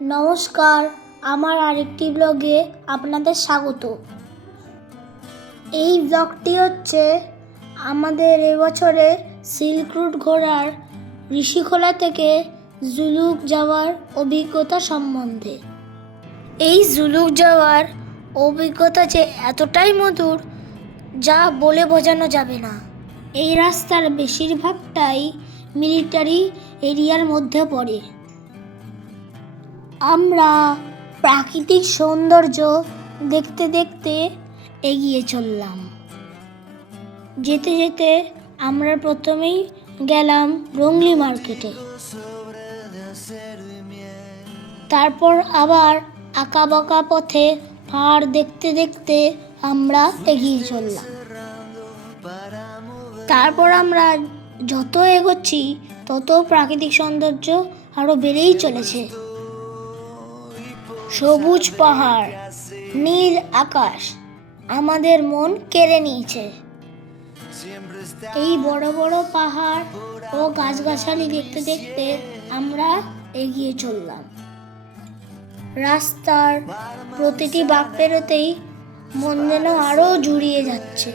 নমস্কার, আমার আরেকটি ব্লগে আপনাদের স্বাগত। এই ব্লগটি হচ্ছে আমাদের এবছরে সিল্ক রুট ঘোরার ঋষিখোলা থেকে জুলুক যাওয়ার অভিজ্ঞতা সম্বন্ধে। এই জুলুক যাওয়ার অভিজ্ঞতা যে এতটাই মধুর যা বলে বোঝানো যাবে না। এই রাস্তার বেশিরভাগটাই মিলিটারি এরিয়ার মধ্যে পড়ে। আমরা প্রাকৃতিক সৌন্দর্য দেখতে দেখতে এগিয়ে চললাম। যেতে যেতে আমরা প্রথমেই গেলাম রংলি মার্কেটে, তারপর আবার আঁকাবাঁকা পথে পাহাড় দেখতে দেখতে আমরা এগিয়ে চললাম। তারপর আমরা যত এগোচ্ছি তত প্রাকৃতিক সৌন্দর্য আরো বেড়েই চলেছে। সবুজ পাহাড়, নীল আকাশ আমাদের মন কেড়ে নিয়েছে। এই বড় বড় পাহাড় ও গাছগাছালি দেখতে দেখতে আমরা এগিয়ে চললাম। রাস্তার প্রতিটি বাঁক পেরোতেই মন যেন আরো জুড়িয়ে যাচ্ছে।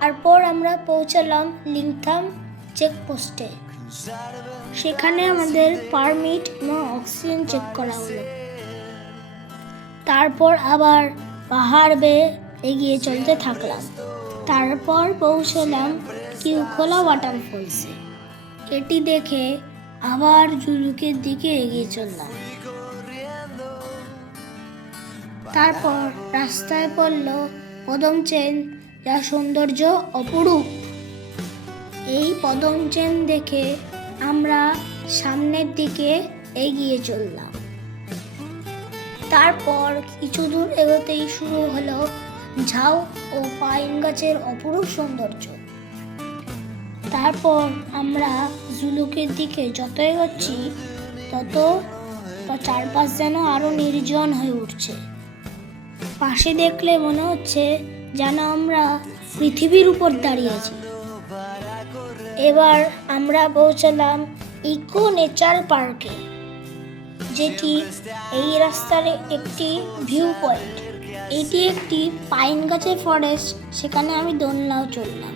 তারপর আমরা পৌঁছালাম লিংথাম চেকপোস্টে। সেখানে আমাদের পারমিট এবং অক্সিজেন চেক করা হলো। তারপর আবার পাহাড় বেয়ে এগিয়ে চলতে থাকলাম। তারপর পৌঁছলাম কিউখোলা ওয়াটারফলসে। এটি দেখে আবার জুলুকের দিকে এগিয়ে চললাম। তারপর রাস্তায় পড়ল পদম চেন, যা সৌন্দর্য অপরূপ। এই পদম চেন দেখে আমরা সামনের দিকে এগিয়ে চললাম। তারপর কিছু দূর এগোতেই শুরু হলো ঝাউ ও পাইন গাছের অপরূপ সৌন্দর্য। তারপর আমরা জুলুকের দিকে যত এগোচ্ছি তত চারপাশ যেন আরো নির্জন হয়ে উঠছে। পাশে দেখলে মনে হচ্ছে যেন আমরা পৃথিবীর উপর দাঁড়িয়ে আছি। এবার আমরা পৌঁছালাম ইকো নেচার পার্কে, যেটি এই রাস্তার একটি ভিউ পয়েন্ট। এটি একটি পাইন গাছের ফরেস্ট, সেখানে আমি দোলনাও চললাম।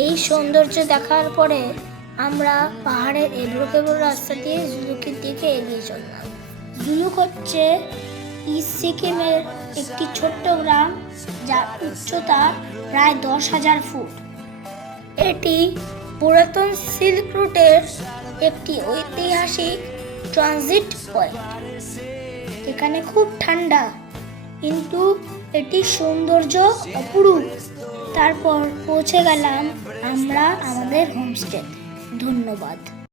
এই সৌন্দর্য দেখার পরে আমরা পাহাড়ের এবড়ো খেবড়ো রাস্তা দিয়ে জুলুকের দিকে এগিয়ে চললাম। জুলুক হচ্ছে ইস্ট সিকিমের একটি ছোট্ট গ্রাম, যার উচ্চতা প্রায় 10,000 ফুট। এটি পুরাতন সিল্ক রুটের একটি ঐতিহাসিক ট্রানজিট পয়েন্ট। এখানে খুব ঠান্ডা, কিন্তু এটির সৌন্দর্য অপরূপ। তারপর পৌঁছে গেলাম আমরা আমাদের হোমস্টে। ধন্যবাদ।